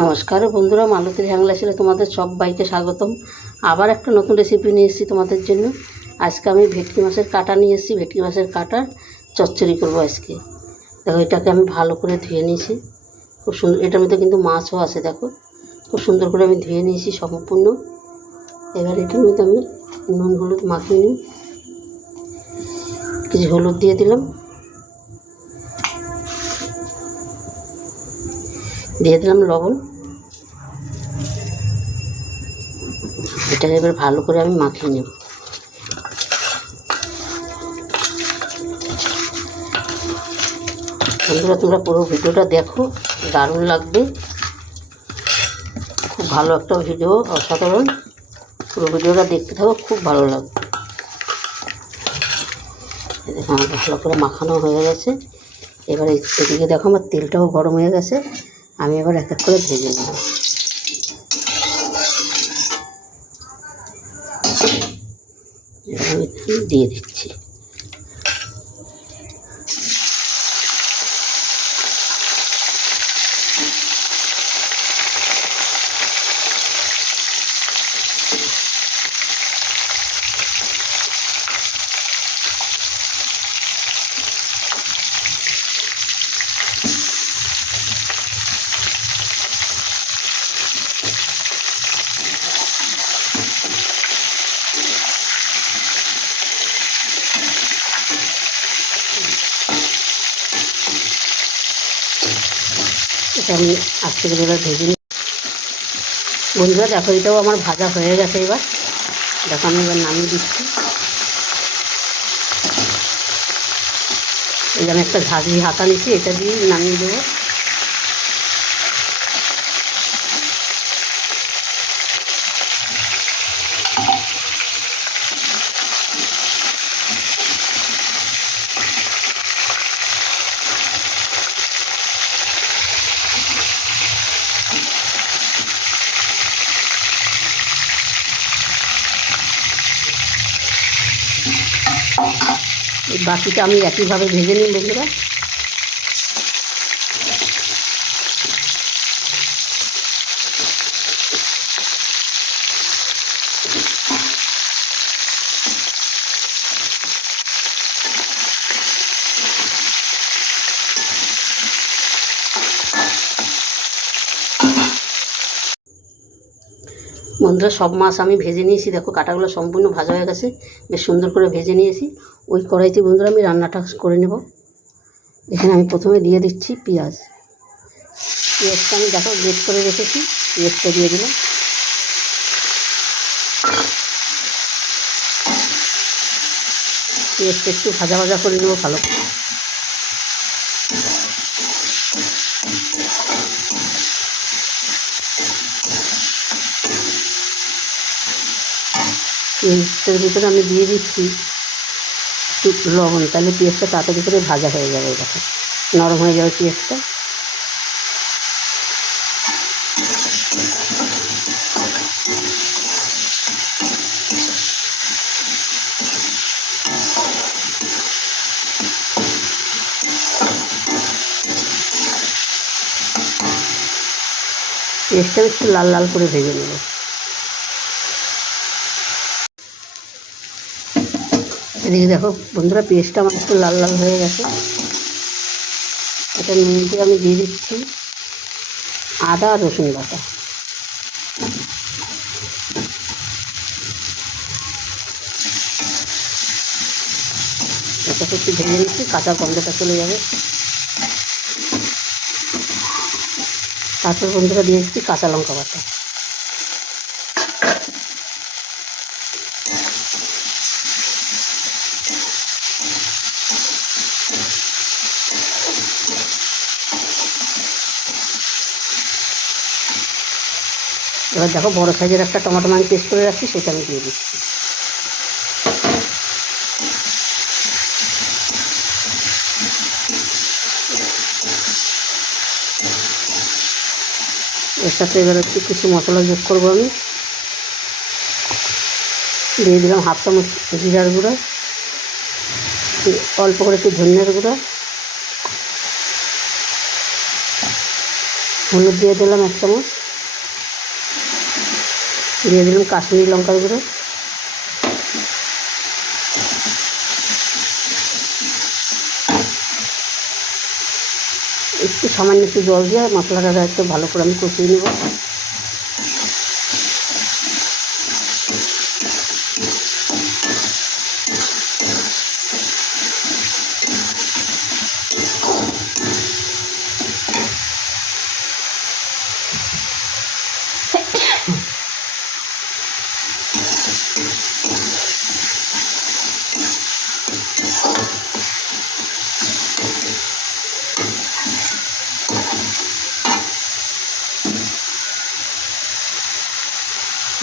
নমস্কার বন্ধুরা, মালতীর হ্যাংলা ছেলে তোমাদের সবাইকে স্বাগতম। আবার একটা নতুন রেসিপি নিয়ে এসেছি তোমাদের জন্য। আজকে আমি ভেটকি মাছের কাঁটা নিয়ে এসেছি। ভেটকি মাছের কাঁটার চচ্চড়ি করবো আজকে। দেখো, এটাকে আমি ভালো করে ধুয়ে নিয়েছি, খুব সুন্দর। এটার মধ্যে কিন্তু মাছও আছে, দেখো খুব সুন্দর করে আমি ধুয়ে নিয়েছি সম্পূর্ণ। এবার এটার মধ্যে আমি নুন হলুদ মাখিয়ে নিই। কিছু হলুদ দিয়ে দিলাম, দিয়ে দিলাম লবণ। এটাকে এবার ভালো করে আমি মাখিয়ে নেব। বন্ধুরা, তোমরা পুরো ভিডিওটা দেখো, দারুণ লাগবে। খুব ভালো একটা ভিডিও, অসাধারণ। পুরো ভিডিওটা দেখতে থাকো, খুব ভালো লাগবে। দেখো, আমার ভালো করে মাখানো হয়ে গেছে। এবার এদিকে দেখো, আমার তেলটাও গরম হয়ে গেছে। আমি এবার এক এক করে ভেজে নেব। আমি দিয়ে দিচ্ছি। এটা আমি আস্তে করে এবার ভেজে নিই। বন্ধুরা দেখো, এটাও আমার ভাজা হয়ে গেছে। এবার দেখো, আমি এবার নামিয়ে দিচ্ছি। এই আমি একটা ঝাঁঝরি হাতা নিচ্ছি, এটা দিয়েই নামিয়ে দেবো। এই বাকিটা আমি একইভাবে ভেজে নিই বন্ধুরা। বন্ধুরা, সব মাছ আমি ভেজে নিয়েছি। দেখো, কাঁটাগুলো সম্পূর্ণ ভাজা হয়ে গেছে, বেশ সুন্দর করে ভেজে নিয়েছি। ওই কড়াইতে বন্ধুরা আমি রান্নাটা করে নেব। এখানে আমি প্রথমে দিয়ে দিচ্ছি পেঁয়াজ। পেঁয়াজটা আমি দেখো গ্রেট করে রেখেছি, পেঁয়াজটা দিয়ে দিলাম। পেঁয়াজটা একটু ভাজা ভাজা করে নেবো ভালো করে। পেঁয়াজটার ভিতরে আমি দিয়ে দিচ্ছি একটু লবণ, তাহলে পেঁয়াজটা তাড়াতাড়ি করে ভাজা হয়ে যাবে। দেখো, নরম হয়ে যাবে পেঁয়াজটা। পেঁয়াজটা একটু লাল লাল করে ভেজে নেব। এদিকে দেখো বন্ধুরা, পেঁয়াজটা আমার একটু লাল লাল হয়ে গেছে। এটা নিয়ে আমি দিয়ে দিচ্ছি আদা আর রসুন বাটা। এটাকে একটু ভেজে নিচ্ছি, কাঁচা গন্ধটা চলে যাবে। তারপর বন্ধুরা দিয়ে দিচ্ছি কাঁচা লঙ্কা বাটা। এবার দেখো, বড়ো সাইজের একটা টমেটো আমি পেস্ট করে রাখছি, সেটা আমি দিয়ে দিচ্ছি। এর সাথে এবার একটু কিছু মশলা যোগ করবো। আমি দিয়ে দিলাম হাফ চামচ জিরার গুঁড়ো, অল্প করে একটু ধনিয়ার গুঁড়ো, হলুদ দিয়ে দিলাম 1 চামচ, দিয়ে দিলাম কাশ্মীরি লঙ্কার গুঁড়ো, একটু সামান্য একটু জল দিয়ে মশলাটা একটু ভালো করে আমি কষিয়ে নেব।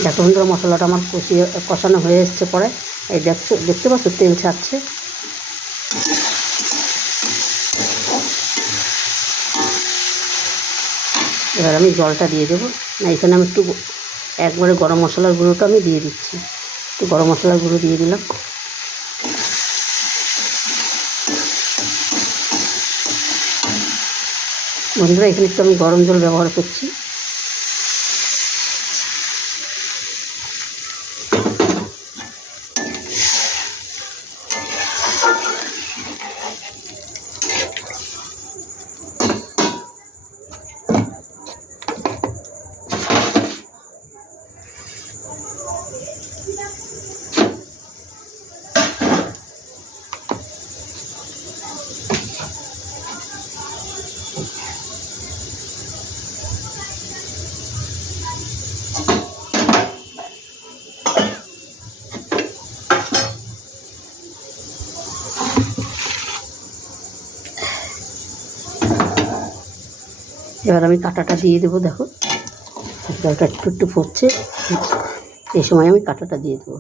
দেখো বন্ধুরা, মশলাটা আমার কষানো হয়ে এসছে। পরে এই দেখতে পাচ্ছ তেল ছাড়ছে। এবার আমি জলটা দিয়ে দেবো। না, এখানে আমি একটু একবারে গরম মশলার গুঁড়োটা আমি দিয়ে দিচ্ছি। একটু গরম মশলার গুঁড়ো দিয়ে দিলাম। বন্ধুরা, এখানে একটু আমি গরম জল ব্যবহার করছি। এবার আমি কাঁটাটা দিয়ে দেবো। দেখো জলটা একটু একটু ফুটছে, এই সময় আমি কাঁটাটা দিয়ে দেবো।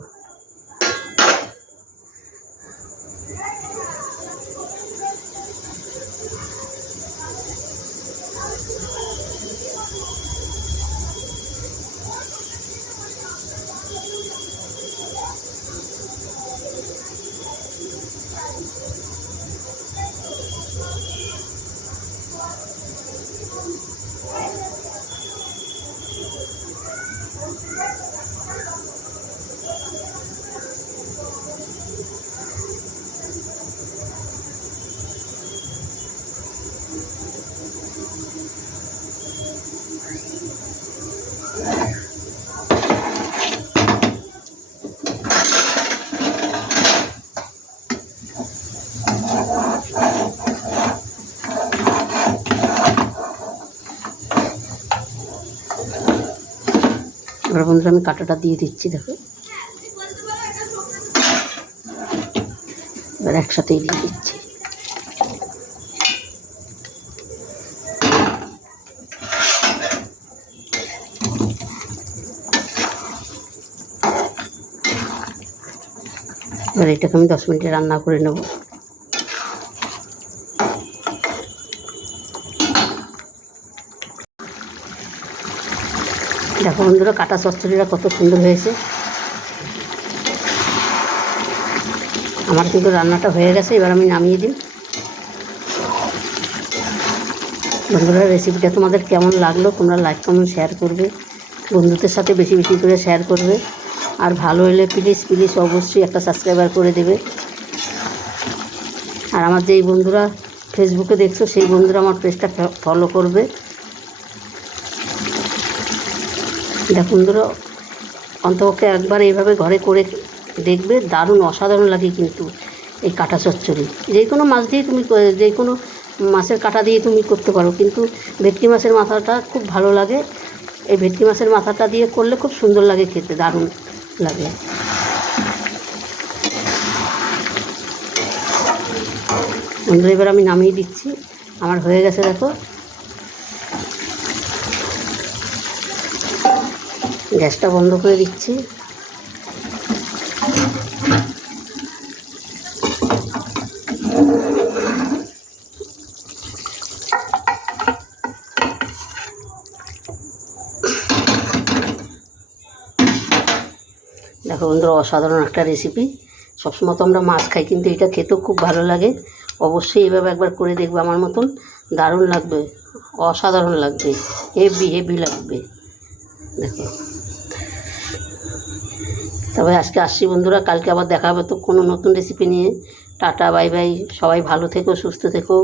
এবার বন্ধুরা আমি কাঁটাটা দিয়ে দিচ্ছি। দেখো এবার একসাথেই দিয়ে দিচ্ছি। এবার এটাকে আমি 10 মিনিটে রান্না করে নেব। দেখো বন্ধুরা, কাটা চচ্চড়িটা কত সুন্দর হয়েছে। আমার কিন্তু রান্নাটা হয়ে গেছে, এবার আমি নামিয়ে দিই। বন্ধুরা, রেসিপিটা তোমাদের কেমন লাগলো তোমরা লাইক কমেন্ট শেয়ার করবে, বন্ধুদের সাথে বেশি বেশি করে শেয়ার করবে। আর ভালো হলে প্লিজ অবশ্যই একটা সাবস্ক্রাইবার করে দেবে। আর আমার যেই বন্ধুরা ফেসবুকে দেখছো সেই বন্ধুরা আমার পেজটা ফলো করবে। দেখো বন্ধুরা, অন্তপক্ষে একবার এইভাবে ঘরে করে দেখবে, দারুণ অসাধারণ লাগে কিন্তু এই কাটা চচ্চড়ি। যে কোনো মাছ দিয়ে তুমি, যে কোনো মাছের কাটা দিয়ে তুমি করতে পারো, কিন্তু ভেটকি মাছের মাথাটা খুব ভালো লাগে। এই ভেটকি মাছের মাথাটা দিয়ে করলে খুব সুন্দর লাগে খেতে, দারুণ লাগে। বন্ধুরা, এবার আমি নামিয়ে দিচ্ছি। আমার হয়ে গেছে। দেখো গ্যাসটা বন্ধ করে দিচ্ছি। দেখো বন্ধুরা, অসাধারণ একটা রেসিপি। সবসময় তো আমরা মাছ খাই, কিন্তু এটা খেতেও খুব ভালো লাগে। অবশ্যই এভাবে একবার করে দেখবে, আমার মতন দারুণ লাগবে, অসাধারণ লাগবে, হেভি হেভি লাগবে। দেখো, তবে আজকে আসছি বন্ধুরা, কালকে আবার দেখা হবে তো কোনো নতুন রেসিপি নিয়ে। টাটা, বাই বাই, সবাই ভালো থেকো, সুস্থ থেকো।